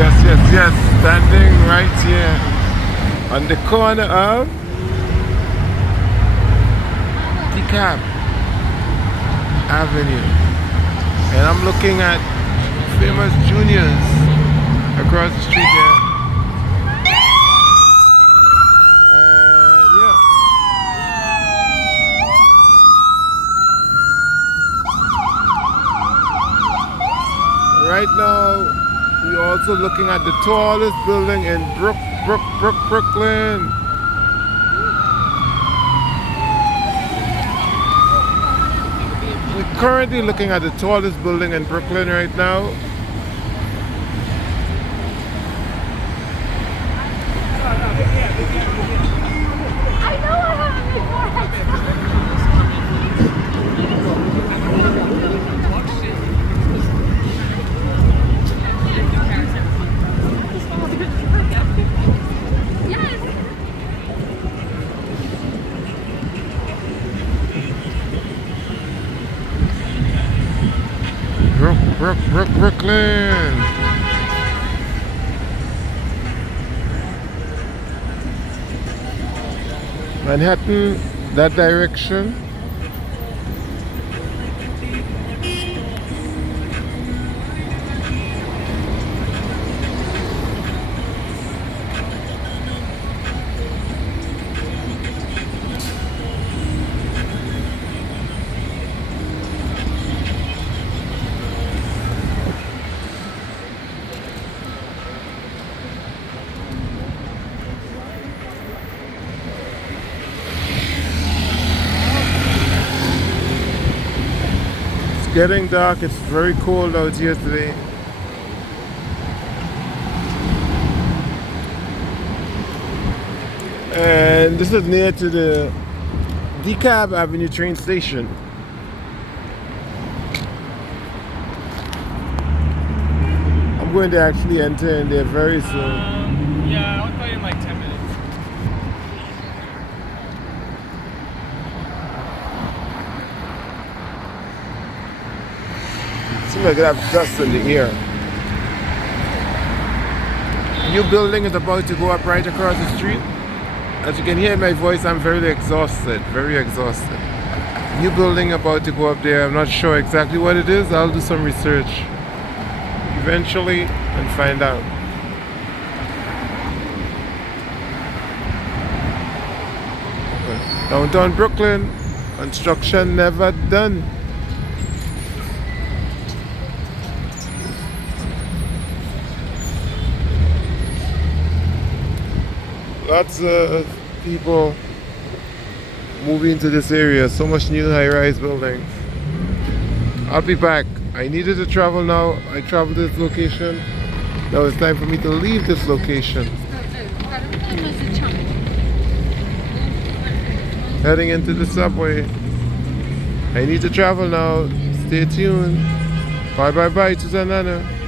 Yes. Standing right here on the corner of DeKalb Avenue. And I'm looking at Famous Juniors across the street there. Yeah. Right now, we're also looking at the tallest building in Brooklyn. We're currently looking at the tallest building in Brooklyn right now. I know I haven't before. Brooklyn. Manhattan, that direction. Getting dark. It's very cold out here today. And this is near to the DeKalb Avenue train station. I'm going to actually enter in there very soon. Yeah, I'll call you in like 10 minutes. Seems like it has dust in the air. New building is about to go up right across the street. As you can hear in my voice, I'm very exhausted. New building about to go up there. I'm not sure exactly what it is. I'll do some research eventually and find out. Downtown Brooklyn, construction never done. Lots of people moving to this area. So much new high-rise buildings. I'll be back. I needed to travel now. I traveled to this location. Now it's time for me to leave this location. Heading into the subway. I need to travel now. Stay tuned. Bye to Zanana.